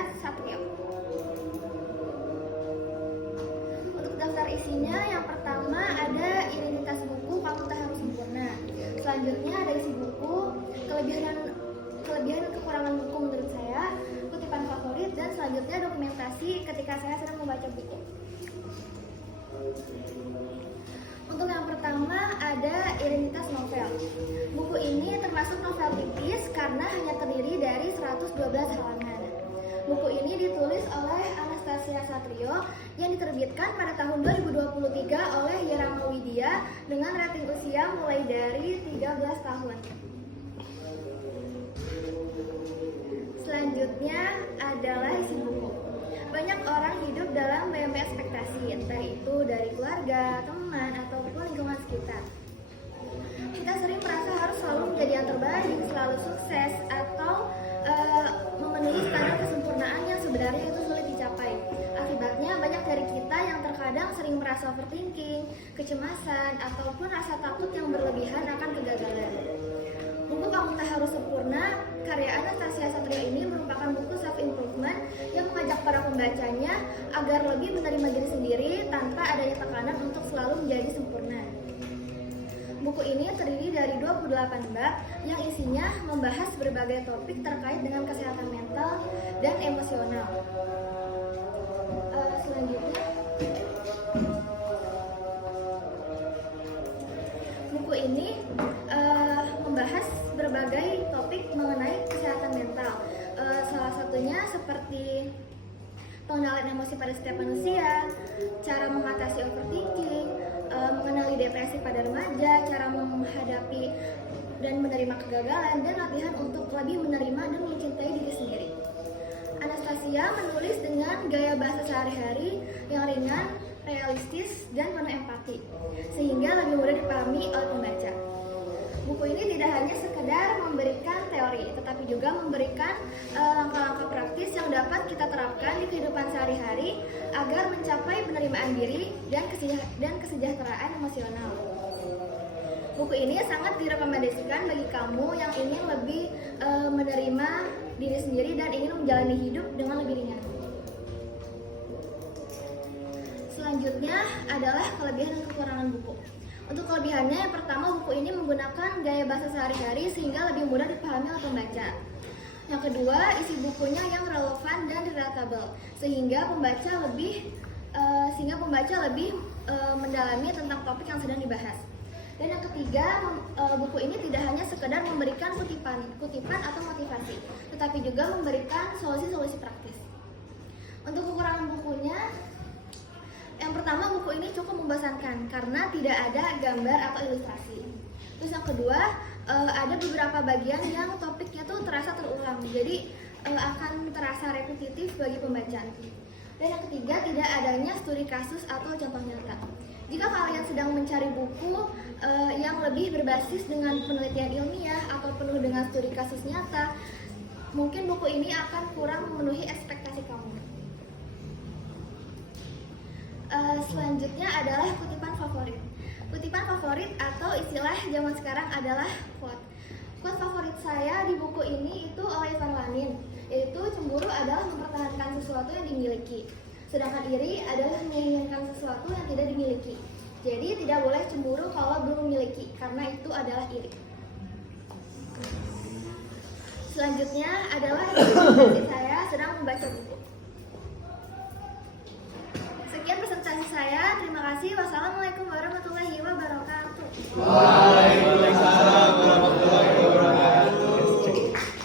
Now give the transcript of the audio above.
Anastasia Satrio. Untuk daftar isinya, yang pertama ada identitas buku Kamu Tak Harus Sempurna. Selanjutnya ada isi buku, kelebihan dan kekurangan buku menurut saya, kutipan favorit, dan selanjutnya dokumentasi ketika saya sedang membaca buku. Untuk yang pertama ada identitas novel. Buku ini termasuk novel tipis karena hanya terdiri dari 112 halaman. Buku ini ditulis oleh Anastasia Satrio yang diterbitkan pada tahun 2023 oleh Yerama Widya dengan rating usia mulai dari 13 tahun. Selanjutnya adalah isi buku. Banyak orang hidup dalam banyak ekspektasi, entah itu dari keluarga, teman, ataupun lingkungan sekitar. Kita sering merasa harus selalu menjadi yang terbaik, selalu sukses, atau memenuhi standar kesempurnaan yang sebenarnya itu sulit dicapai. Akibatnya banyak dari kita yang terkadang sering merasa overthinking, kecemasan, ataupun rasa takut yang berlebihan akan kegagalan. Buku Kamu Tak Harus Sempurna karya Anastasia Satrio ini merupakan buku self-improvement yang mengajak para pembacanya agar lebih menerima diri sendiri tanpa adanya tekanan untuk selalu menjadi sempurna. Buku ini terdiri dari 28 bab yang isinya membahas berbagai topik terkait dengan kesehatan mental dan emosional. Selanjutnya, buku ini membahas berbagai topik mengenai kesehatan mental. Salah satunya seperti pengenalan emosi pada setiap manusia, cara mengatasi overthinking, mengenali depresi pada remaja, cara menghadapi dan menerima kegagalan, dan latihan untuk lebih menerima dan mencintai diri sendiri. Anastasia menulis dengan gaya bahasa sehari-hari yang ringan, realistis, dan penuh empati, sehingga lebih mudah dipahami oleh pembaca. Buku ini tidak hanya sekedar memberikan teori, tetapi juga memberikan langkah-langkah praktis yang dapat kita terapkan di kehidupan sehari-hari agar mencapai penerimaan diri dan kesejahteraan emosional. Buku ini sangat direkomendasikan bagi kamu yang ingin lebih menerima diri sendiri dan ingin menjalani hidup dengan lebih ringan. Selanjutnya adalah kelebihan dan kekurangan buku. Untuk kelebihannya, yang pertama, buku ini menggunakan gaya bahasa sehari-hari sehingga lebih mudah dipahami oleh pembaca. Yang kedua, isi bukunya yang relevan dan relatable sehingga pembaca lebih mendalami tentang topik yang sedang dibahas. Dan yang ketiga, buku ini tidak hanya sekedar memberikan kutipan atau motivasi, tetapi juga memberikan solusi-solusi praktis. Untuk kekurangan bukunya, yang pertama, buku ini cukup membosankan karena tidak ada gambar atau ilustrasi. Terus yang kedua, ada beberapa bagian yang topiknya tuh terasa terulang, jadi akan terasa repetitif bagi pembaca. Dan yang ketiga, tidak adanya studi kasus atau contoh nyata. Jika kalian sedang mencari buku yang lebih berbasis dengan penelitian ilmiah atau penuh dengan studi kasus nyata, mungkin buku ini akan kurang memenuhi ekspektasi kamu. Selanjutnya adalah kutipan favorit. Kutipan favorit atau istilah zaman sekarang adalah quote. Quote favorit saya di buku ini itu oleh Ivan Lanin, yaitu cemburu adalah mempertahankan sesuatu yang dimiliki, sedangkan iri adalah menginginkan sesuatu yang tidak dimiliki. Jadi tidak boleh cemburu kalau belum memiliki, karena itu adalah iri. Selanjutnya adalah saya sedang membaca buku. Sekian presentasi saya. Terima kasih. Wassalamualaikum warahmatullahi wabarakatuh.